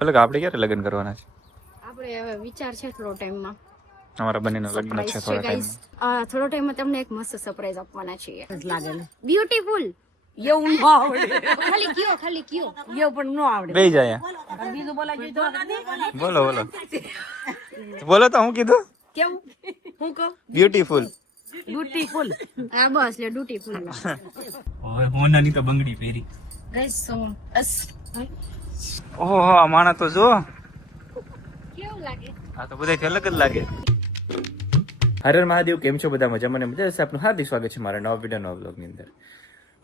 એટલે કે આપણે ક્યારે લગ્ન કરવાના છે? આપણે હવે વિચાર છે થોડો ટાઈમમાં. અમારા બંનેના લગ્ન છે થોડા ટાઈમમાં. થોડો ટાઈમમાં તમને એક મસ્ત સરપ્રાઈઝ આપવાના છીએ. લાગે ને બ્યુટીફુલ એવું ન આવડે ખાલી કયો એવું પણ ન આવડે બેહી જાય બીજું બોલાવી તો બોલો બોલો બોલો તો હું કીધું કેવું હું કહું બ્યુટીફુલ. બ્યુટીફુલ હા બસ લે બ્યુટીફુલ. ઓય હોનાની તો બંગડી પહેરી. ગાઈસ સોન અસ ઓહો આ માણા તો જો કેવું લાગે? આ તો બધાથી અલગ જ લાગે. હર હર મહાદેવ, કેમ છો બધા? મજામાં ને મજા હશે. આપનું હાર્દિક સ્વાગત છે મારા નવા વિડીયો નવા બ્લોગની અંદર.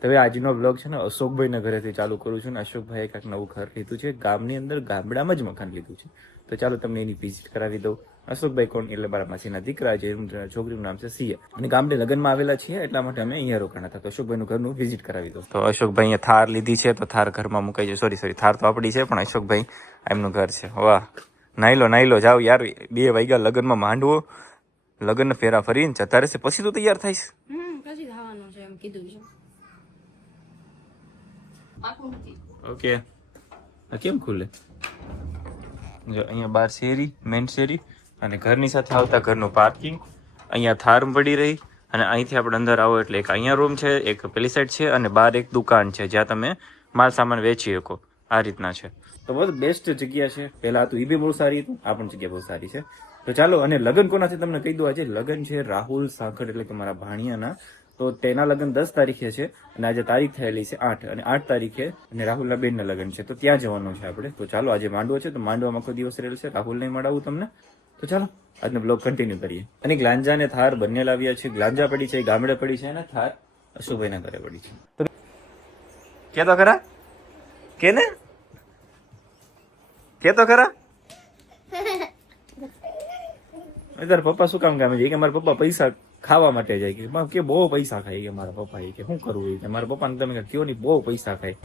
તો હવે આજનો બ્લોગ છે ને અશોકભાઈના ઘરેથી ચાલુ કરું છું ને. અશોકભાઈએ કાંઈક નવું ઘર લીધું છે ગામની અંદર, ગામડામાં જ મકાન લીધું છે. તો ચાલો તમને એની વિઝિટ કરાવી દઉં. અશોકભાઈ કોણ? એટલે મારા માસીના દીકરા છે. છોકરીનું નામ છે સિયા. અને ગામડે લગ્નમાં આવેલા છીએ એટલા માટે અમે અહીંયા રોકાણા હતા. તો અશોકભાઈનું ઘરનું વિઝિટ કરાવી દઉં. તો અશોકભાઈ અહીંયા થાર લીધી છે તો થાર ઘરમાં મુકાઈ છે. સોરી થાર તો આપણી છે પણ અશોકભાઈ એમનું ઘર છે. વાહ, નાઈ લો જાઓ યાર. 2 વાગ્યા લગ્નમાં માંડવો, લગ્ન ફેરા ફરીને જતા રહેશે પછી તો તૈયાર થઈશ. પછી થવાનું છે એમ કીધું છે. ઓકે, આ કેમ ખુલે? જો અહીંયા બાર શેરી, મેન શેરી અને ઘરની સાથે આવતા ઘરનું પાર્કિંગ. અહીંયા થાર પડી રહી અને અહીંથી આપણે અંદર આવો એટલે એક અહીંયા રૂમ છે, એક પેલી સાઈડ છે અને બહાર એક દુકાન છે જ્યાં તમે માલ સામાન વેચી શકો. આ રીતના છે. તો બહુ બેસ્ટ જગ્યા છે. પહેલા તો એ બી બહુ સારી હતી, આ પણ જગ્યા બહુ સારી છે. તો ચાલો, અને લગ્ન કોના છે તમને કહી દઉં. આજે લગ્ન છે રાહુલ સાંકળ એટલે કે મારા ભાણિયાના. તો તેના લગ્ન 10 તારીખે છે અને આજે તારીખ થયેલી છે 8 અને 8 તારીખે અને રાહુલના બેનના લગ્ન છે. તો ત્યાં જવાનું છે આપણે. તો ચાલો, આજે માંડવો છે તો માંડવામાં આખો દિવસ રહેલ છે. રાહુલને મળાવું તમને. તો ચાલો આજનો બ્લોગ કન્ટિન્યુ કરીએ. અને ગ્લાંજા ને થાર બંને લાવ્યા છે. ગ્લાંજા પડી છે, ગામડે પડી છે અને થાર અશુભાઈના ઘરે પડી છે. તો કે તો ખરા કે તો ખરા તારા પપ્પા શું કામ કામે જાય કે મારા પપ્પા પૈસા ખાવા માટે જાય કે બહુ પૈસા ખાય કે મારા પપ્પા કે શું કરવું કે મારા પપ્પાને તમે કયો નહીં બહુ પૈસા ખાય.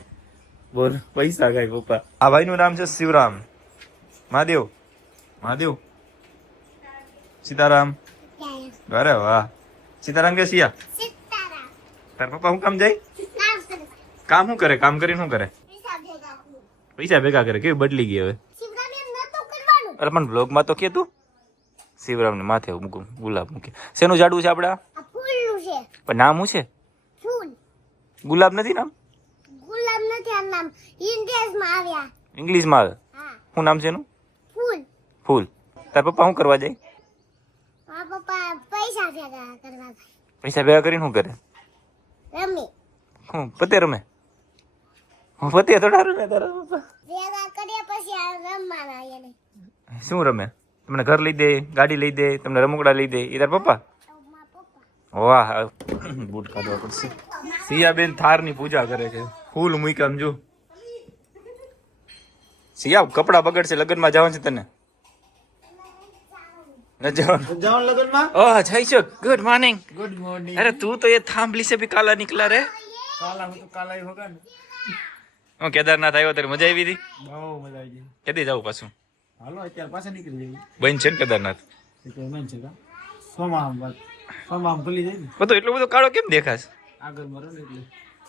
બોલ, પૈસા ખાય પપ્પા. આ ભાઈનું નામ છે શિવરામ. મહાદેવ સીતારામ. અરે વાહ. સીતારામ કે સિયા? તારા પપ્પા શું કામ જાય? કામ શું કરે? કામ કરીને શું કરે? પૈસા ભેગા કરે. કેવી બદલી ગઈ હવે? અરે પણ બ્લોગમાં તો કે તું શિવરામ ને માથે મૂકું ગુલાબ મૂકે. શેનું ઝાડવું છે આપડે? પણ નામ શું છે? ગુલાબ નથી નામ? ઇંગ્લિશમાં આવે. શું નામ છે એનું? ફૂલ. તાર પપ્પા શું કરવા જાય? પૈસા ભેગા કરીને શું કરે? પતે રમે? પતે થોડા રમે તારા પપ્પા? શું રમે? તમને ઘર લઈ દે, ગાડી લઈ દે, તમને રમકડા લઈ દે, એ તાર પપ્પા? વાહ, બૂટ કાઢવા પડશે. સિયાબેન થાર ની પૂજા કરે છે. ફૂલ મૂક્યા જો. સિયા, કપડા બગડશે, લગ્ન માં જવાનું છે તને? ઓહ જય છો. Good morning. અરે તું તો ये थांबली से भी काला निकला रे. હું કેદારનાથ આવ્યો ત્યારે મજા આવી હતી? બહુ મજા આવી. કેદી જાવ પાછું? હાલો અત્યારે પાછા નીકળી જઈએ. બંધ છે ને કેદારનાથ? સોમામ ખુલી જાય ને. બધો એટલો બધો કાળો કેમ દેખાશ? આગળમાં રહે એટલે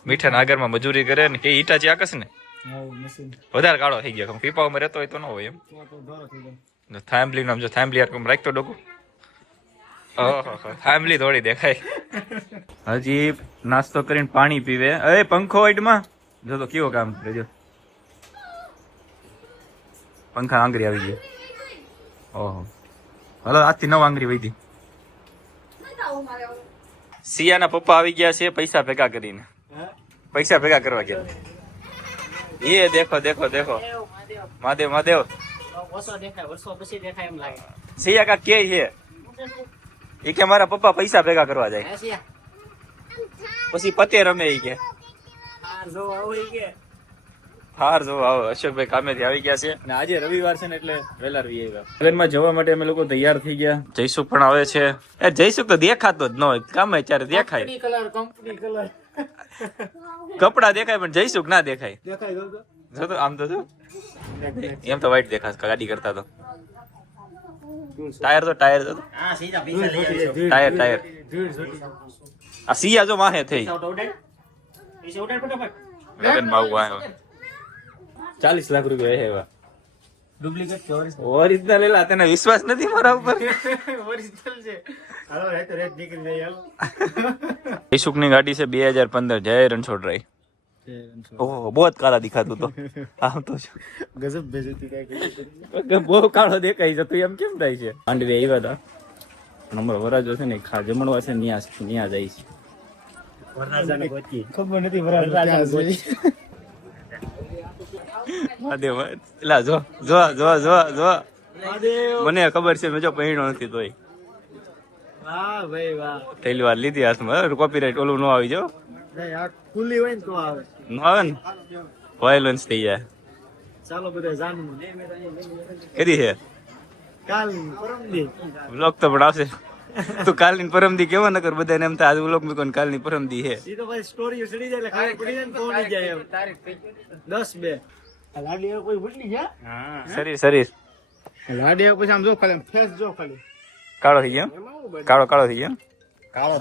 મીઠા ના આગળમાં મજૂરી કરે ને કે ઈટાચી આકસ ને વધારે કાળો થઈ ગયો. પીપામાં રહેતો હોય તો ન હોય એમ. ફેમિલી નામ જો ફેમિલી યાર રાખતો ડોકો. ઓહો, ફેમિલી થોડી દેખાય. હજી નાસ્તો કરીને પાણી પીવે. અરે પંખો વાઈટમાં જો તો કેવો કામ કરે જો. પંખા આંગળી આવી ગઈ. ઓહો, હાલો આજથી 9 આંગળી વધી. સિયાના પપ્પા આવી ગયા છે પૈસા ભેગા કરીને. પૈસા ભેગા કરવા ગયા. એ દેખો મહાદેવ. સિયા કા કે છે એ કે મારા પપ્પા પૈસા ભેગા કરવા જાય પછી પતે રમે. એ કે હાર જો આવો. અશોકભાઈ કામેથી આવી ગયા છે અને આજે રવિવાર છે ને એટલે વહેલા રવિ આવ્યા. લગ્નમાં જવા માટે અમે લોકો તૈયાર થઈ ગયા. જયસુખ પણ આવે છે. જયસુખ તો દેખાતો જ ન હોય. કામે ત્યારે દેખાય. કપડા દેખાય પણ જયસુખ ના દેખાય. જો તો આમ તો જો એમ તો વાઈટ દેખાશ ગાડી કરતા તો. ટાયર ટાયર આ સિયા જો માહે થઈ લગન માં 40 લાખ રૂપિયા એવા ડુપ્લિકેટ કે ઓરિજિનલ એલા તને વિશ્વાસ નથી મારા ઉપર ઓરિજિનલ છે? હાલો રેત નીકળી જાય હાલો. ઈશુકની ગાડી છે 2015 જય રણછોડરાય. ઓહ બહુ કાળા દેખાતું તો આમ તો ગજબ બેજતી કાંઈ બહુ કાળો દેખાય છે તું એમ કેમ થાય છે? માંડવી આવ્યા હતા નંબર વરાજો છે ને જમણવા છે ન્યા જાય છે. ખબર નથી બરાબર ક્યાં છે. મહાદેવ એલા જો જો જો જો જો મને ખબર છે મેં જો પહેણ્યો નથી તોય વાહ ભાઈ વાહ. પહેલી વાર લીધી હાથમાં કોપીરાઇટ ઓલું ન આવી જાવ નહીં, આ ખુલ્લી હોય ને તો આવે. ન આવે ને વાયોલન્સ થઈ જાય. ચાલો બધા જાનું કદી છે કાલ પરમદી. વ્લોગ તો પણ આવશે. તું કાલની પરમદી કેવા નકર બધાને એમ થાય આજ વ્લોગ મૂકો ને કાલની પરમદી છે. ઈ તો ભાઈ સ્ટોરી ચડી જાય એટલે ખબર પડી જાય ને તો નહીં જાય એમ. 10-2 લાડી હવે કોઈ ભૂલી ગયા. શરીર લાડી હવે પછી આમ જો ખાલી ફેસ જો ખાલી કાળો થઈ ગયો કાળો થઈ ગયો.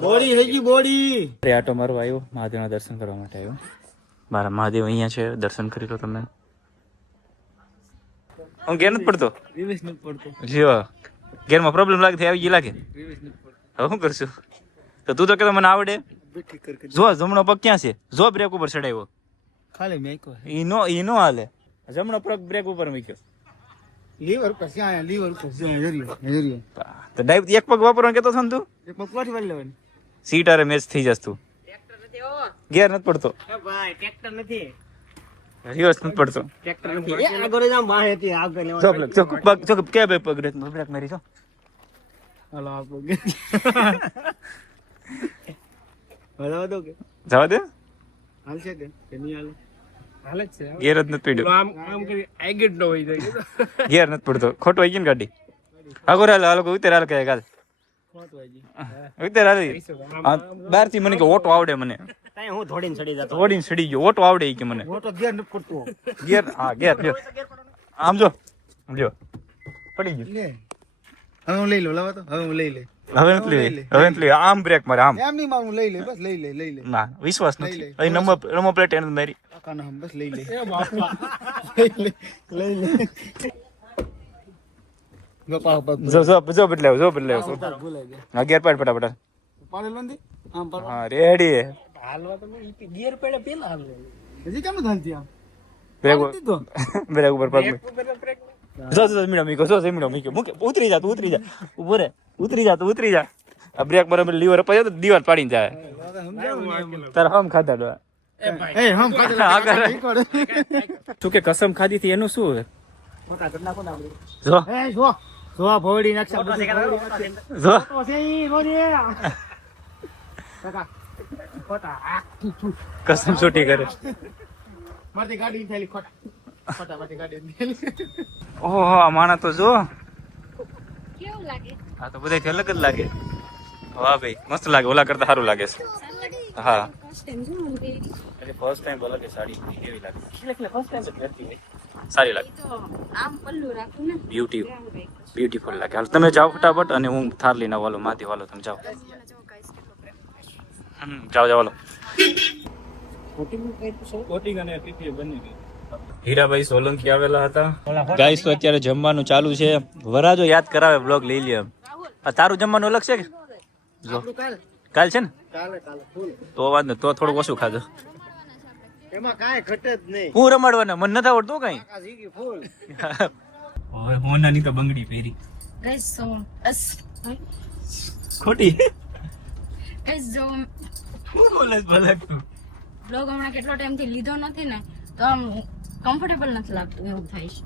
બોડી થઈ ગઈ બોડી. અરે આટો મારવા આવ્યો મહાદેવના દર્શન કરવા માટે આવ્યો. મારા મહાદેવ અહીંયા છે દર્શન કરી લો તમે. હું ઘેર નથી પડતો રિવેશ નથી પડતો. જો ઘેરમાં પ્રોબ્લેમ લાગે આવી ગઈ લાગે રિવેશ નથી પડતો. હવે શું કરશું? તો તું તો કે મને આવડે. બેઠી કર જો જમણો પગ ક્યાં છે? જો બ્રેક ઉપર ચડાવ્યો ખાલી મેકો ઈ નો હાલે. જમણો પગ બ્રેક ઉપર મૂક્યો લીવર પર ક્યાં લીવર પર જરીયો તો ડાઈવ એક પગ વાપરવાનો કેતો છો ને તું? એક પકવાટી વાળી લેવાની. સીટ આરે મેચ થઈ જસ તું. ગેર નથી પડતો એ ભાઈ ટ્રેક્ટર નથી. રિવર્સ નથી પડતો. ટ્રેક્ટર નથી. એ આગળ જામ બાહે હતી આગળ લેવા. જો પગ જો કે બે પગ રે બ્રેક મારી જો. હાલો આપો બરાબર દો કે જવા દે હાલ છે કે નહીં હાલે? હાલે જ છે. ગેર જ નથી પડ્યો. આમ આમ કરી આગળ નો હોય જાય. ગેર નથી પડતો ખોટું આવી ગયું ને ગાડી. આગળ હાલ ઉતર હાલ કે ગાલ ખોટવાજી. ઉતર હાલ બહાર થી મને કે ઓટો આવડે મને તાય હું થોડીને ચડી જતો. થોડીને સડી ગયો ઓટો આવડે ઈ કે મને મોટો ગેર ન પડતો. ગેર હા ગેર જો આમ જો પડી ગયું. લે હવે હું લઈ લો લાવો તો હવે હું લઈ લે. હવે નથી લેવી આમ બ્રેક મારે આમ એમ નહીં મારું લઈ લે બસ લઈ લે ના વિશ્વાસ નથી અહીં નંબર પ્લેટ એને મારી કાકા ના બસ લઈ લે. એ બાપા લઈ લે ગપા પગ જો બદલાવ ભૂલાઈ ગયા. હા ગેર પાડ ફટાફટ પાડેલો નથી આમ પર હા રેડી હાલવા તો ગિયર પેડે પેલા હાલ હજી કેમ થાલતી આમ બ્રેક દીધો બ્રેક ઉપર પગ જો મીડો મીકો મૂકે ઉતરી જા ઉભો રે ઉતરી જા આ બ્રેક બરાબર લીવર અપાય તો દીવાલ પાડીને જાય તારા હમ ખાધા ડો એ હમ શું કે કસમ ખાધી હતી એનું શું મોટા કરના કોના જો એ જો આ ભોડી નકશા જો તો છે ઈ ભોડી કાકા ખોટા કસમ છૂટી કરે મારતી ગાડી થેલી ખોટા મારતી ગાડી થેલી. ઓહો આ માણા તો જો કેવું લાગે? આ તો બધાથી અલગ જ લાગે. વાહ ભાઈ મસ્ત લાગે ઓલા કરતા સારું લાગે છે. હા ફર્સ્ટ ટાઈમ જો મને પહેરી. એટલે ફર્સ્ટ ટાઈમ અલગ સાડી કેવી લાગે એટલે ફર્સ્ટ ટાઈમ પહેરતી હોય સારી લાગે તો આમ પલ્લું રાખું ને બ્યુટીફુલ લાગે. હાલ તમે જાઓ ફટાફટ અને હું થાર લઈને વાલો માથી વાલો તમે જાઓ. જાઓ વાલો. હીરાભાઈ સોલંકી આવેલા હતા. ગાઈસ તો અત્યારે જમવાનું ચાલુ છે. વરાજો યાદ કરાવે બ્લોગ લઈ લે. આ તારું જમવાનું અલગ છે કે જો કાલ છે ને કાલે ફૂલ તો વાંધો તો થોડુંક ઓછું ખાજો. એમાં કાંઈ ઘટે જ નહીં. હું રમાડવાના મને નથી આવડતું કઈ. કાકા જીગી ફૂલ હવે હોનાની તો બંગડી પહેરી ગાઈસ સો ખોટી ગાઈસ જો શું બોલે ભલા તું બ્લોગ હમણાં કેટલો ટાઈમ થી લીધો નથી ને તો આમ કમ્ફર્ટેબલ નથી લાગતું એવું થાય છે.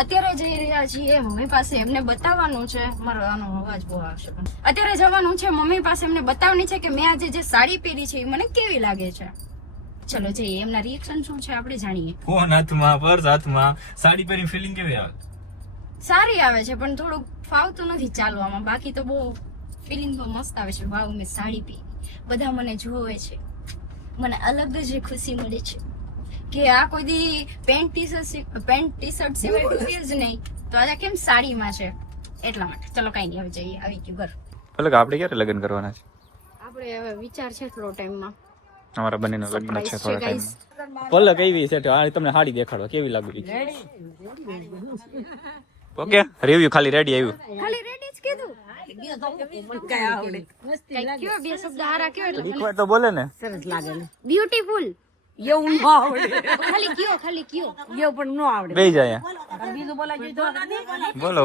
અત્યારે જઈ રહ્યા છીએ મમ્મી પાસે એમને બતાવવાનું છે. મારો આનો અવાજ બહુ આવશે પણ અત્યારે જવાનું છે મમ્મી પાસે એમને બતાવવાની છે કે મેં આજે જે સાડી પહેરી છે એ મને કેવી લાગે છે. ચલો જઈએ એમના રિએક્શન શું છે આપણે જાણીએ. ફોન હાથમાં પર્સ હાથમાં સાડી પહેરી ફિલિંગ કેવી આવે? સારી આવે છે પણ થોડુંક ફાવતું નથી ચાલવામાં. બાકી તો બહુ ફિલિંગ તો મસ્ત આવે છે. વાવ મેં સાડી પહેરી બધા મને જોવે છે. મને અલગ જ ખુશી મળે છે કે આ કોઈ દી પેન્ટ ટી શર્ટ સિવાય પહેરીએ જ નહીં તો આજે કેમ સાડીમાં છે એટલા માટે. ચલો કઈ નહીં હવે જઈએ આવી ગયું ઘર. એટલે આપણે ક્યારે લગ્ન કરવાના છે? આપણે હવે વિચાર છે થોડો ટાઈમમાં અમારા બંનેના લગ્ન છે Surprise થોડા છે, guys. ટાઈમમાં. પલક એવી છે આ તમને હાડી દેખાડો કેવી લાગુ ઓકે રિવ્યુ ખાલી રેડી આવ્યું ખાલી રેડી જ કીધું મને કઈ આવડે કઈ કયો બે શબ્દ હારા કયો એટલે એક વાર તો બોલે ને સરસ લાગે ને બ્યુટીફુલ એવું ન આવડે ખાલી કયો એવું પણ ન આવડે બે જાય બીજું બોલા જોઈએ તો બોલો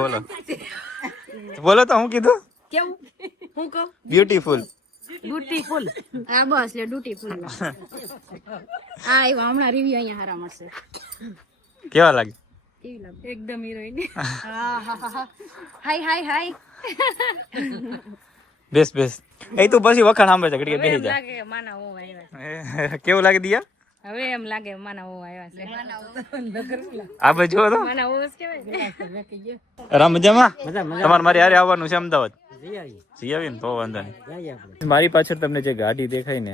બોલો તો હું કીધું કેવું હું કહું બ્યુટીફુલ બ્યુટીફુલ હા બસ લે બ્યુટીફુલ આ આવ્યા હમણાં રિવ્યુ અહીંયા હારા મળશે કેવા લાગે કેવી લાગે એકદમ હિરોઈન હાય બેસ એ તું પછી વખાણ સાંભળે છે ઘડીએ બેસી જા લાગે માના ઓ આવ્યા કેવું લાગે દિયા હવે એમ લાગે માના ઓ આવ્યા છે આ બાજુ જો તો માના ઓ કેવાય રામ મજામાં તમારે મારી હારે આવવાનું છે અમદાવાદ જઈ આવીને તો વાંધો નહીં મારી પાછળ તમને જે ગાડી દેખાય ને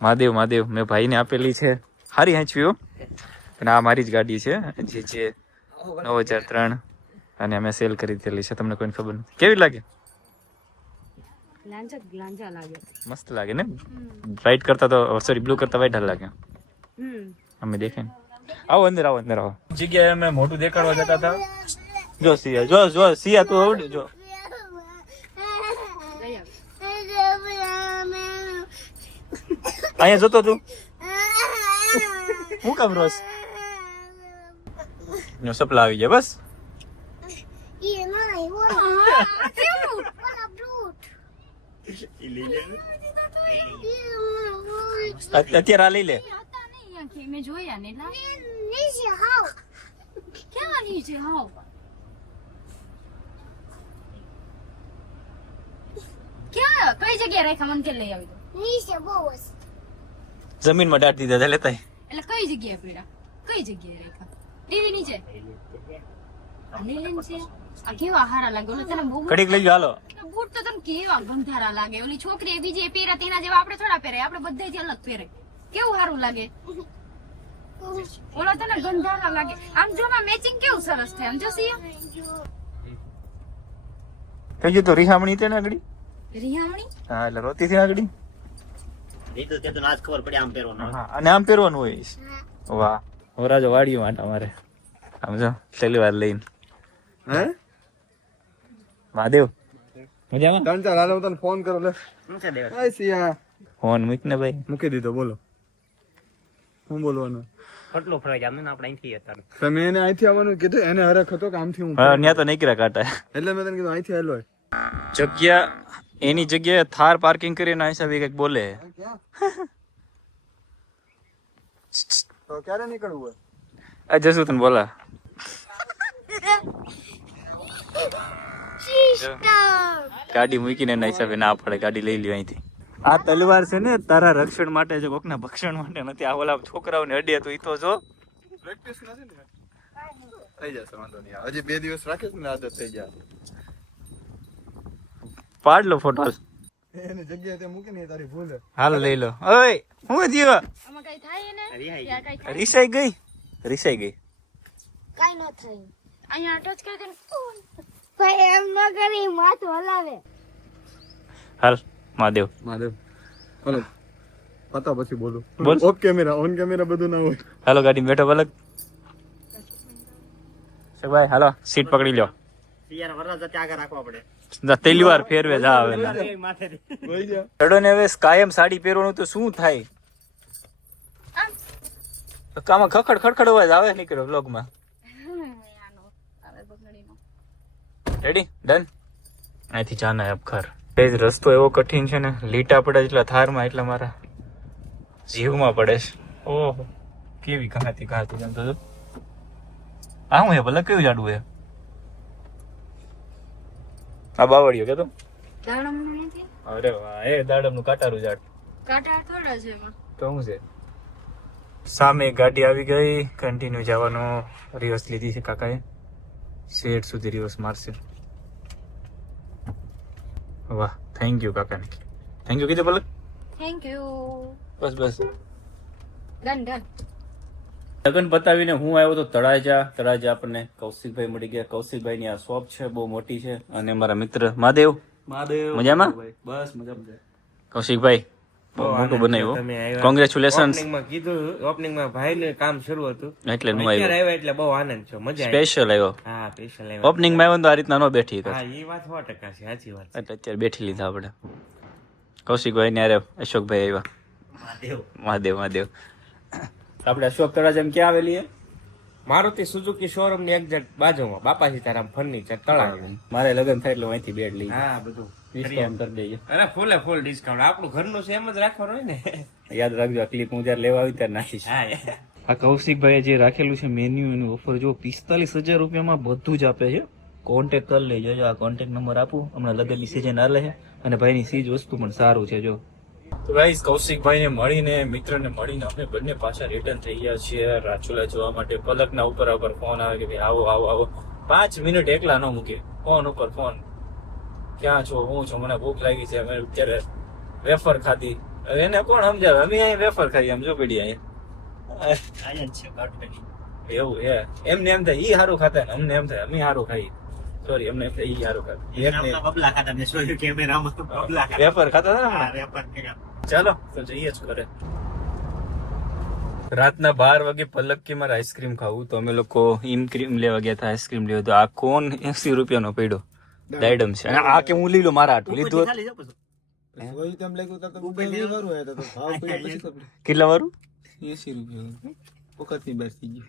મહાદેવ મેં ભાઈને આપેલી છે સારી હાંચવી અને આ મારી જ ગાડી છે જે 9003 અને અમે સેલ કરી દીધેલી છે તમને કોઈને ખબર નથી કેવી લાગે લાંજા લાગે મસ્ત લાગે ને વ્હાઈટ કરતા તો સોરી બ્લુ કરતા વ્હાઈટ લાગે અમે દેખાય ને આવો અંદર આવો જગ્યાએ અમે મોટું દેખાડવા જતા હતા જો સિયા તું આવડે જો અહીંયા જોતો તું હું કામ રોસ નો સપલા આવી ગયા બસ અત્યારે આ લઈ લે મેં જોયા ને ક્યાં નીચે હાવ ક્યાં કઈ જગ્યાએ રાખ્યા મને કે લઈ આવી દો જમીનમાં દાટ દીધા લેતા એટલે કઈ જગ્યાએ પડ્યા કઈ જગ્યાએ રાખ્યા ટીવી નીચે છે આ કેવા હારા લાગે ઓલો તને બહુ કડીક લઈ ગયો હાલો બૂટ તો તને કેવા ગંધારા લાગે ઓલી છોકરી બીજી પહેરે તેના જેવા આપણે થોડા પહેરે આપણે બધાથી અલગ પહેરે કેવું સારું લાગે ઓલા તને ગંધારા લાગે આમ જો માં મેચિંગ કેવું સરસ થાય આમ જો સિયા કઈ ગયું તો રિહામણી તે ને આગળી રિહામણી હા એટલે રોતી થી આગળી હા અને આમ પહેરવાનું હોય વાહ હોરાજો વાડી માટે અમારે આમ જો છેલ્લી વાર લઈને હે મહાદેવ મજામાં ત્રણ ચાર હાલો તને ફોન કરો લે હાય સિયા ફોન મૂક ને ભાઈ મૂકી દીધો બોલો હું બોલવાનું કેટલો ફરજ આમ આપણે અહીંથી હતા તમે એને અહીંથી આવવાનું કીધું એને હરખ હતો કે આમથી હું હા ત્યાં તો નીકળ્યા કાંટા એટલે મેં તને કીધું અહીંથી હાલો જગ્યા એની જગ્યાએ થાર પાર્કિંગ કરીને હિસાબે કઈક બોલે તો ક્યારે નીકળવું હોય આ જશું તને બોલા ગાડી મૂકીને એના હિસાબે ના પડે ગાડી લઈ લ્યો અહીંથી આ તલવાર છે ને તારા રક્ષણ માટે છે કોકના ભક્ષણ માટે નથી આ ઓલા છોકરાઓને અડે તો ઈ તો જો પ્રેક્ટિસ નથી ને થઈ જશે વાંધો નહીં હજી 2 દિવસ રાખીશ ને આદત થઈ જાય પાડ લો ફોટો એની જગ્યાએ તે મૂકી નહીં તારી ભૂલ હાલ લઈ લો ઓય હું થયો આમાં કઈ થાય ને યા કઈ થાય રિસાઈ ગઈ કઈ ન થાય અહીંયા ટચ કરી દે ભાઈ એમ ન કરી માથું હલાવે હાલ મહાદેવ બોલો પતા પછી બોલું બોલ. ઓફ કેમેરા ઓન કેમેરા બધું ના હોય હાલો ગાડી બેઠો પલક ભાઈ હાલો સીટ પકડી લ્યો યાર વરરાજ આગળ રાખવા પડે તેલી વાર ફેરવે જા આવે માથેથી કોઈ જા ચડો ને હવે કાયમ સાડી પહેરવાનું તો શું થાય કામાં ખખડ અવાજ આવે નીકળ્યો બ્લોગમાં રેડી ડન અહીંથી જાના અબ ઘર એ જ રસ્તો એવો કઠિન છે ને લીટા પડે એટલા થારમાં એટલા મારા જીવમાં પડે છે ઓહો કેવી કહાતી જાણતો હતો આ હું હે ભલે કેવું જાડું હે આ બાવળિયો કેતો દાડમ નથી અરે વાહ એ દાડમ નું કાટારું ઝાડ કાંટા થોડા છે એમાં તો શું છે સામે એક ગાડી આવી ગઈ કન્ટિન્યુ જવાનો રિવર્સ લીધી છે કાકાએ શેડ સુધી રિવર્સ મારશે વાહ થેન્ક યુ કાકાને થેન્ક યુ કીધું પલક થેન્ક યુ બસ ડન લગન પતાવીને હું આવ્યો તો તળાજા આપણને કૌશિકભાઈ મળી ગયા કૌશિકભાઈ ની આ શોપ છે બહુ મોટી છે અને મારા મિત્ર મહાદેવ મજામાં બસ મજા કૌશિકભાઈ મોટું બનાવ્યું કોંગ્રેચ્યુલેશન્સ ઓપનિંગમાં કીધું ઓપનિંગમાં ભાઈને કામ શરૂ હતું એટલે નું અત્યારે આવ્યું આવ્યા એટલે બહુ આનંદ છે મજા આવી સ્પેશિયલ આવ્યો હા સ્પેશિયલ આવ્યા ઓપનિંગમાં આવ્યો ને તો આ રીતના ન બેઠી હા એ વાત 100% છે સાચી વાત એટલે અત્યારે બેઠી લીધા આપણે કૌશિકભાઈ ને અરે અશોકભાઈ આવ્યા મહાદેવ આપણે અશોક તળાજામ ક્યાં આવેલી છે મારુતિ સુઝુકી શોરૂમ ની એક્ઝેક્ટ બાજુમાં બાપા સીતારામ ફર્નિચર તળાવ મારે લગ્ન થાય એટલે હું અહીંથી બેડ લઈ હા બધું ડિસ્કાઉન્ટ કરી દઈએ અરે ફૂલે ફૂલ ડિસ્કાઉન્ટ આપણું ઘરનું છે એમ જ રાખવાનું હોય ને યાદ રાખજો આ ક્લિપ હું જયારે લેવા આવી ત્યારે નાખીશ હા આ કૌશિકભાઈએ જે રાખેલું છે મેન્યુ એનું ઓફર જો 45,000 રૂપિયામાં બધું જ આપે છે કોન્ટેક્ટ કરી લેજો જો આ કોન્ટેક્ટ નંબર આપું હમણાં લગ્નની સિઝન હાલે છે અને ભાઈની સીજ વસ્તુ પણ સારું છે જો તો ગાઈસ કૌશિકભાઈને મળીને મિત્રને મળીને અમે બંને પાછા રિટર્ન થઈ ગયા છીએ રાજુલા જોવા માટે પલકના ઉપર ફોન આવે કે ભાઈ આવો 5 મિનિટ એકલા ન મૂકે ફોન ઉપર ફોન ક્યાં છો હું છું મને ભૂખ લાગી છે અમે અત્યારે વેફર ખાધી હવે એને કોણ સમજાવે અમે અહીં વેફર ખાઈ આમ જો પડી અહીંયા એવું એમને એમ થાય ઈ સારું ખાતા ને અમને એમ થાય અમે સારું ખાઈએ સોરી અમને એમ થાય ઈ સારું ખાતા બબલા ખાતા મેં જોયું કેમેરામાં બબલા ખાતા વેફર ખાતા હતા ને હા, હમણાં? રેપર કર્યા. ચાલો તો જઈએ જ કરે રાતના 12 વાગે પલક્કી મારે આઈસ્ક્રીમ ખાવું તો અમે લોકો ક્રીમ લેવા ગયા હતા આઈસ્ક્રીમ લેવા તો આ કોન 80 રૂપિયાનો પડ્યો ડાયડમ છે અને આ કે હું લઈ લો મારા હાટું લીધું ખાલી જાઓ પછી. કોઈ તેમ લાગ્યું તો ઉભે નહીં વારું હોય તો ભાવ કોઈ પછી ખબર કેટલા વાળું 80 રૂપિયા વખતની બસ થઈ ગયું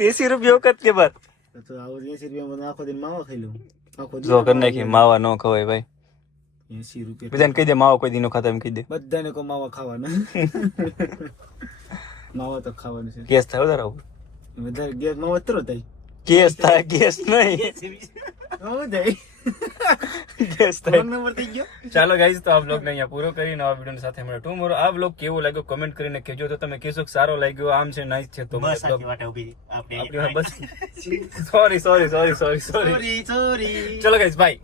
80 રૂપિયા વખત કે બાદ તો આવો 80 રૂપિયા મને આખો દિન માવા ખાઈ લઉં આખો દિન જો કરી નાખી માવા ન ખવાય ભાઈ 80 રૂપિયા બધાને કહી દે માવા કોઈ દી નો ખાતા એમ કહી દે બધાને કો માવા ખાવાના માવા તો ખાવાનું છે ગેસ થાય વધારે આવું વધારે ગેસ માવા તરો થાય ગેસ થાય ગેસ નહીં હું થાય ગેસ થાય નંબર થઈ ગયો ચાલો ગાઈઝ તો આ બ્લોગ ને અહીંયા પૂરો કરીને આ વિડીયો સાથે મળે ટુમોરો આ બ્લોગ કેવો લાગ્યો કમેન્ટ કરીને કહેજો તો તમે કહેશો કે સારો લાગ્યો આમ છે નાઈસ છે તો મને બસ બ્લોગ આટલી વાટે ઊભી આપણે આપણી બસ સોરી ચલો ગાઈઝ બાય